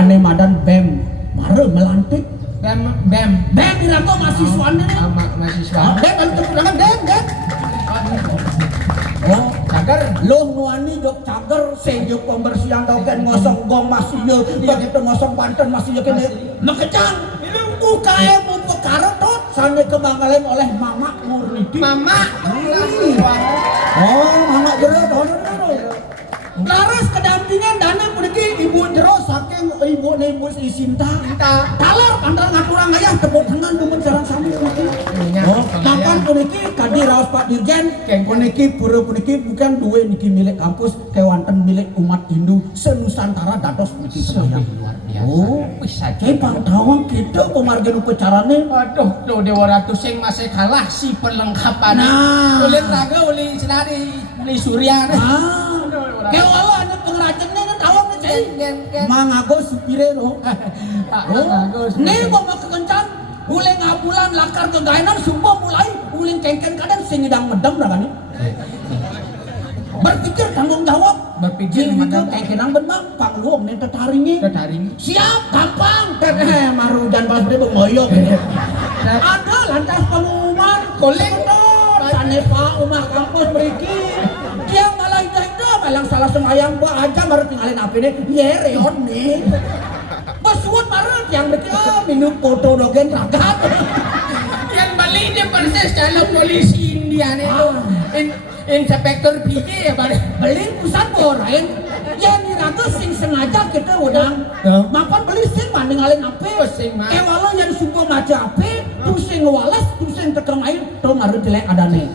ane madan BEM mare melantik Bem dirago mahasiswane mahasiswa. BEM anu kekurangan BEM oh cager lo nuani jok cager sejuk pembersihan dogen ngosong gong masih ye begitu ngosong Banten masih ye kene makejang UKM perkara tot sane kebanggalem oleh Mama Murnidi Mama. oh Mama jero laras kedampingan dana pergi ibu jero saking ibu ibu si Sinta talar pandang ngaturang ayah tepuk tangan bumen sarang sami oh makan puniki kadi raos Pak Dirjen puniki pura puniki bukan duwe niki milik kampus kewanten milik umat Hindu senusantara dados puniki sebayang oh bisa pangtawang kita pemargian upacarane aduh do Dewa Ratu sing masih kalah si perlengkapan nah oleh raga oleh senari oleh surya kayak Allah anak pengrajinnya kan tawang nih ceng Mang Agus supire no nih bawa kekencan uling ngabulan lakar kegainan sumpah mulai uling cengken kadang sing ngidang medem dah kan berpikir tanggung jawab berpikir macam cengkenang benang pangluang nih tetaringi siap gampang marujan pas dia bengoyok ada lantas pengumuman koleng sanepa umah kampus beriki dia malah indah malang salah semayang gua aja baru tinggalin api nih ye reon nih besuut baru yang berarti minum foto dogen ragat yang balik dia persis dalam polisi India nih tuh inspektor PJ ya beli pusat borain ya niraga sing sengaja kita udang mapan beli sing banding alin api walau yang sumpah maca api tuh sing walas tuh sing tekem air tuh maru jelek ada nih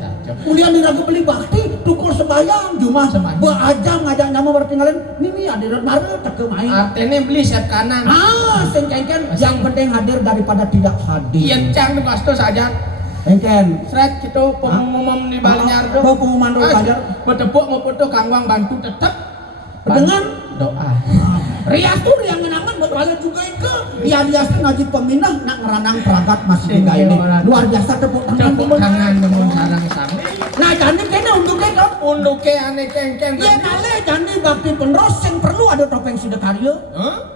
kemudian niraga beli bakti tukul sembayang cuma gua aja ngajak nama bertinggalin ini ada maru tekem air artinya beli set kanan sing cengken yang penting hadir daripada tidak hadir iya cang pasto saja Engken, seret gitu pengumuman di Banjar tuh. Pengumuman di Banjar. Bertepuk mau foto Kangwang bantu tetap dengan doa. Rias tuh yang menangan berkali juga ke. Ya Rias tuh ngaji peminah nak ngeranang perangkat masih juga ini. Luar biasa tepuk tangan dengan sarang sami. Nah jadi kena unduke aneh kengkeng. Ya nale jadi bakti penerus yang perlu ada topeng sidekarya.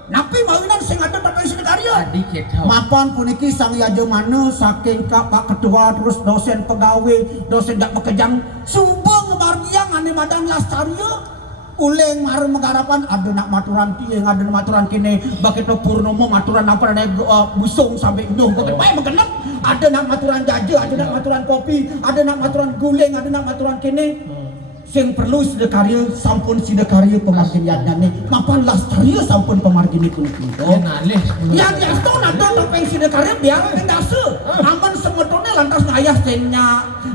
Napi mawinan sing ada topeng sidekarya. Tadi kita. Mapan puniki sang yajo mana saking Pak Ketua terus dosen pegawai dosen dak bekejang sumpah ngebargiang ane madang lastarya. Uleng maru menggarapan ada nak maturan tieng ada nak maturan kene bakitu purnomo maturan apa busung sampai nyoh kok bae mengenep ada nak maturan jaje ada nak maturan kopi ada nak maturan guling ada nak maturan kene sing perlu sidekarya sampun sidekarya pemarginiannya nih mapan lastarya sampun pemargini kuning ya biasa ada topeng sidekarya biar kendase aman semetone lantas ngayah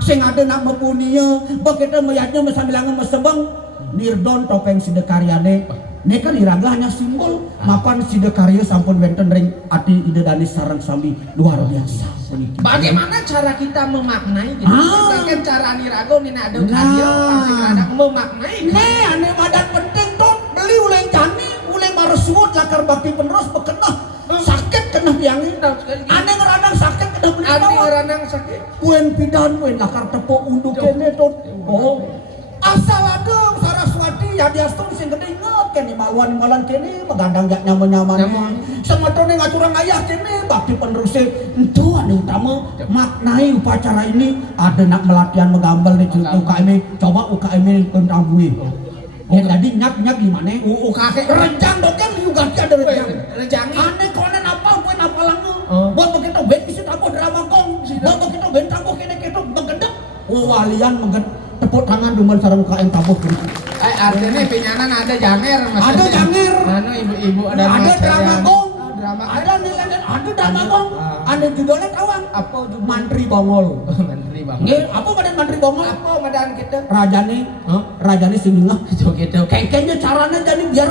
sing ada nak mepunia bakitu meyatnya mesambilangan mesebeng Nirdon topeng sidekaryane ini kan iraga hanya simbol mapan sidekarya sampun wenten ring ati ide danis sarang sami luar biasa bagaimana cara kita memaknai gitu kan cara niraga ini ada karya pasti ada memaknai nih ane madan penting tuh beli uleng jani uleng maresut lakar bakti penerus bekenah sakit kena piangin ane ngeranang sakit kena beli ane ngeranang sakit kuen pidan kuen lakar tepuk unduk kene tuh oh asal ada Saraswati ya dia tuh sing gede inget kene maluan kene megandang gak nyaman semetone ngaturang ayah kene bakti penerusnya itu anu utama maknai upacara ini ada nak melatihan menggambal nih UKM coba UKM kentang bui ya tadi nyak gimana UKM renjang doken juga ada renjang aneh konen apa gue apa langu buat begitu ben isi tabu drama kong buat begitu ben tabu kene begendek walian tepuk tangan duman sarang UKM tabuh berikut artinya penyanan ada janger ada janger mana ibu-ibu ada drama gong ada nilai ada drama gong ada judulnya kawang apa Mantri Bongol Mantri Bongol apa badan Mantri Bongol apa badan kita rajane siningah gitu kayaknya caranya jadi biar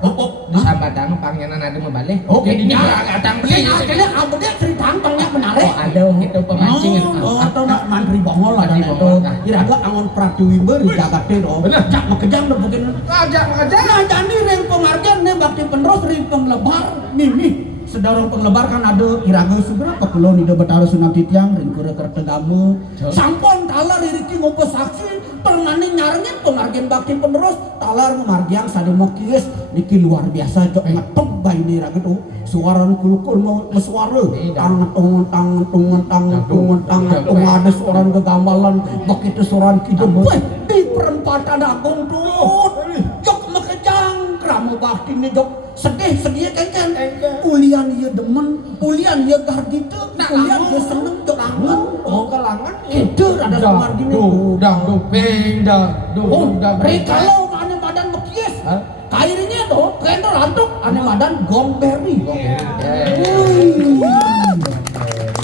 di Sabatang pangyanan ada membalik jadi ini agak beli akhirnya abudnya cerita tangnya menarik ada gitu pemancingan atau nak Mantri Bongol ada itu iraga angon pratiwimber di Jakarta cak makejang udah mungkin ajak nah jadi ring pemargian nih bakti penerus ring penglebar mimi sedorong penglebar kan ada iraga seberapa kilo nih betara Sunan Titiang ringkure kertegame sampun talar iriki ngopo saksi pernani nyarnya pengargen bakti penerus talar ngemargiang sademo kies niki luar biasa cok ngetep bae ini iraga tuh suaran kulukul mau suara tang ada suaran kegambalan begitu suaran kidung di perempatan agung tuh jok mekejang kramo bakti nih jok sedih kan ulian ieu demen ulian ieu gardite ulian ieu seneng jok angen kalangan itu ada kamar gini kalau ane badan mekies kairnya tuh kendor antuk ane badan gomberi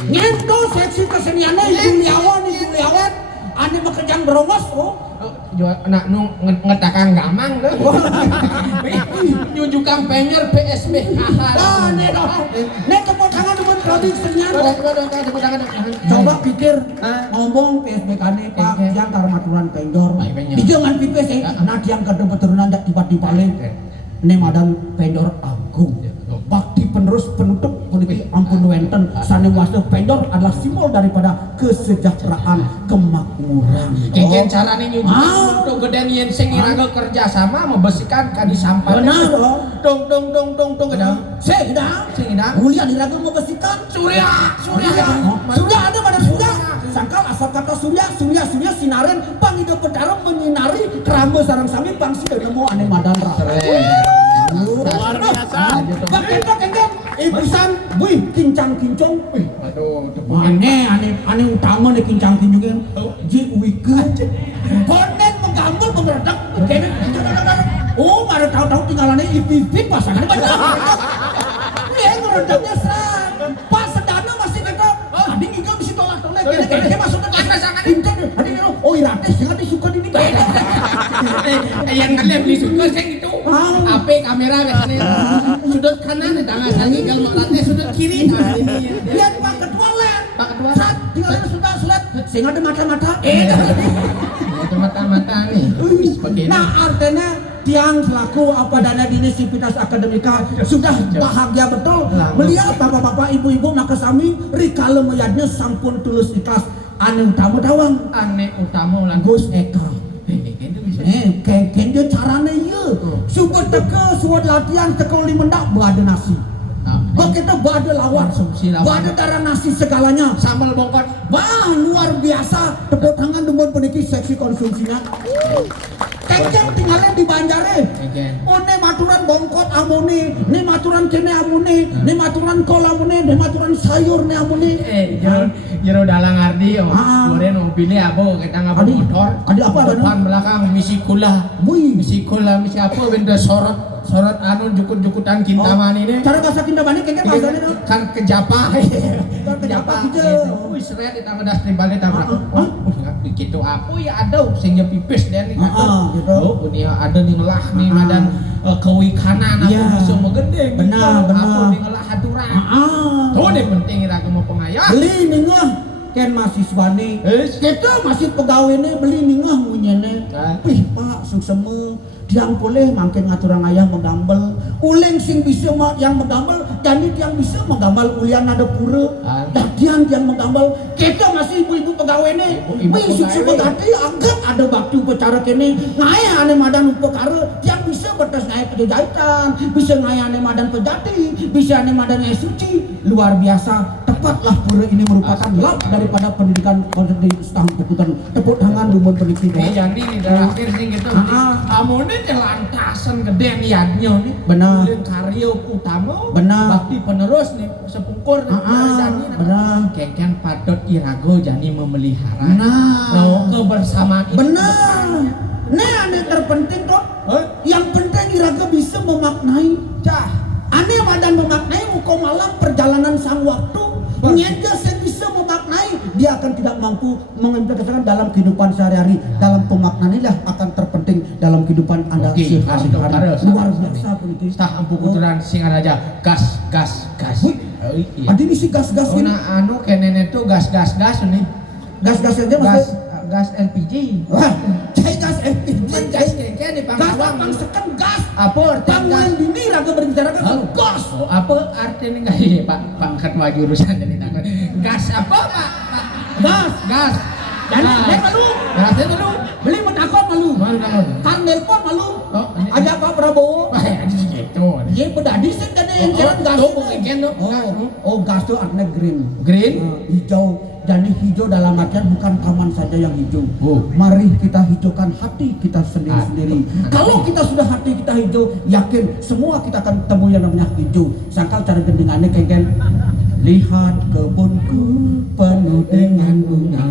nyento seksi keseniannya Juliawan ane bekerjaan berongos nak nu ngetakang gamang deh nyuju kampenyer PSB nek tepuk tangan teman kami kesenian coba pikir ngomong PSBK nih Pak yang karmaturan pendor di jangan pipes nah yang kedua keturunan tak tiba-tiba ini madan pendor agung bakti penerus penutup politik ampun wenten sane wasna pendor adalah simbol daripada kesejahteraan kemakmuran keken carane nyuju untuk gedean yen sing iraga kerja sama membesikan kadi sampah benar dong gedang sing gedang mulia diraga membesikan surya ada pada surya sangkal asal kata surya sinaren pang hidup betara menyinari keramba sarang sami pangsi nemu ane madan ra luar biasa bakeng ibusan buih kincang-kincong aduh ane utama nih kincang-kincong ji wike konen menggambar memeradak kene oh ada tahu-tahu tinggalannya ipipit pasangan dia meredaknya serang pas sedana masih kata ading juga bisa tolak-tolak kene masuknya pasangan oh irate sangat disuka ini yang kalian beli suka saya gitu HP kamera biasanya sudut kanan tangan sangi kalau maklatnya sudut kiri lihat Pak Ketua saat tinggalnya sudah selat sehingga ada mata-mata itu mata-mata nih nah artinya tiang selaku apa dana dinas Sivitas Akademika sudah bahagia betul melihat bapak-bapak ibu-ibu maka sami rikala meyadnya sampun tulus ikhlas ane utama tawang ane utama lan Gus Eka kaya caranya iya subuh teka suat latihan teka limendak bada nasi begitu bada lawan bada darah nasi segalanya sambal bongkot luar biasa tepuk tangan dumun peniki seksi konsumsinya kekeng tinggalnya di Banjare ne maturan bongkot amune ne maturan kene amune ne maturan kol amune ne maturan sayur ne amune jero dalang ardi goren mobilnya abo kita ngapa motor ada apa depan belakang misi kula misi apa benda sorot anu jukut-jukutan kintaman ini cara bahasa kintaman ini kengke bahasanya kan kejapa gitu wis seret ditambah das timbale tabrak begitu apa ya ada sing pipis dan nih oh dunia ada nih ngelah nih madan kewikanan aku bisa megede benar aku nih ngelah haturan tuh deh penting ira mau pengayah beli ningah ken mahasiswa nih kita masih pegawai nih beli ningah munyene wih Pak sukseme diang boleh mangke ngaturang ayah menggambel uleng sing bisa yang menggambel jadi yang bisa menggambel ulian ada pura dan yang menggambel kita masih ibu-ibu pegawai nih wih sukses berganti angkat ada bakti upacara kene ngaya ane madan upakara yang bisa bertas ngaya penjahitan bisa ngaya ane madan pejati bisa ane madan suci luar biasa tepatlah pura ini merupakan lab daripada pendidikan di setahun pukutan tepuk tangan dumun pendidikan yang ini terakhir sing gitu amune lantasan gede niatnya nih benar karya utama benar bakti penerus nih sepungkur benar keken padot irago jani memelihara nah kebersamaan benar nah ane terpenting kok yang penting iraga bisa memaknai ane madan memaknai muka malam perjalanan sang waktu nyenda yang bisa memaknai dia akan tidak mampu mengimplementasikan dalam kehidupan sehari-hari dalam pemaknaan inilah akan terpenting dalam kehidupan anda sehari-hari luar biasa politis tah ampu kuturan singa raja gas ada misi gas ini anu kenene tuh gas nih gas aja mas gas LPG. Wah, cai gas LPG, Gas kengken di gas Pangawang. apang sekan gas. Apa arti Bangunan gas? dini raga berbicara kan Oh, gas. Oh, apa artinya enggak iya Pak Ketua jurusan jadi takut. Gas apa Pak? Gas. Gas. Dan saya malu. Gasnya dulu. Beli menakut malu. Malu naon? Kan nelpon malu. Oh, ini- Ada Pak Prabowo. Wah, ya gitu. Iya bedadi sih tadi yang jalan gas. Oh, kengken tuh. Oh, gas itu artinya green. Green? Hijau. Jadi hijau dalam artian bukan taman saja yang hijau. Oh. Mari kita hijaukan hati kita sendiri-sendiri. Kalau kita sudah hati kita hijau, yakin semua kita akan temu yang namanya hijau. Sangkal cara gendingannya kengken. Lihat kebunku penuh dengan bunga.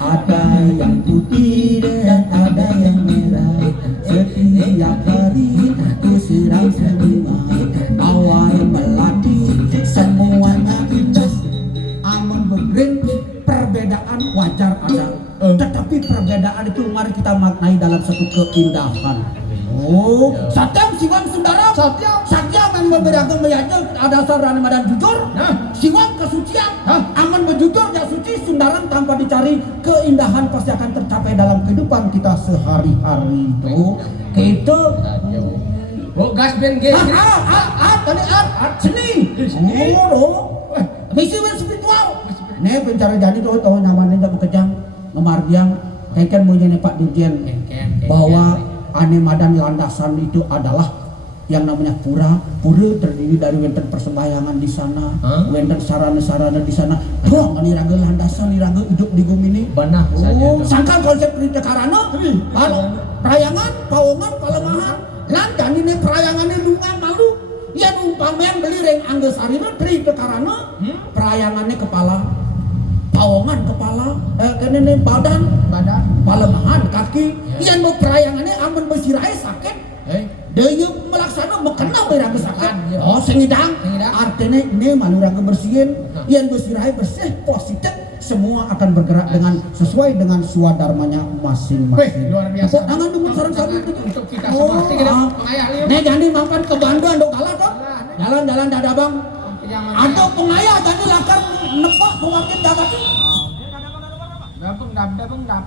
Ada yang putih dan ada yang merah. Setiap hari ku siram semua. Awal melati semuanya indah. Aman bergreen, perbedaan wajar ada. Tetapi perbedaan itu mari kita maknai dalam satu keindahan. Oh, satyam siwang sundara. Satyam yang membedakan meyaja ada saran dan jujur. Siwang kesucian. Aman berjujur ya suci, sundaran tanpa dicari, keindahan pasti akan tercapai dalam kehidupan kita sehari-hari itu. Gitu. Oh, gas ben ge. Tadi seni. Oh, misi spiritual. Nih pencari jadi tuh tahu nyamannya gak bekerja ngemargiang kengken punya Pak Dirjen bahwa Anemadan landasan itu adalah yang namanya pura terdiri dari wenten persembahyangan di sana, wenten sarana-sarana di sana. Tuh niraga landasan niraga hidup di bumi ini. Benar Oh, saja. sangkal konsep Rita Karana, perayangan, pawangan, palemahan, landan ini perayangan ini lungan malu. Ya umpamen beli reng angge sarina Rita Karana, perayangannya kepala, pawangan kepala, kene badan, palemahan kaki. Yang mau perayangannya aman bersirai sakit. Dia melaksana mekena berang sakit. Oh, sengidang. Artinya ini manuraga bersihin, yang bersirai bersih positif. Semua akan bergerak dengan sesuai dengan swadharmanya masing-masing. Luar biasa. Tepuk tangan dulu sarang sabi Untuk kita semua. Kita pengayah liur. Nih jadi makan ke Bandung do kalah toh. Jalan-jalan dadabang. Ada pengayah jadi lakar nepak pengakit dapat. Dabeng dap.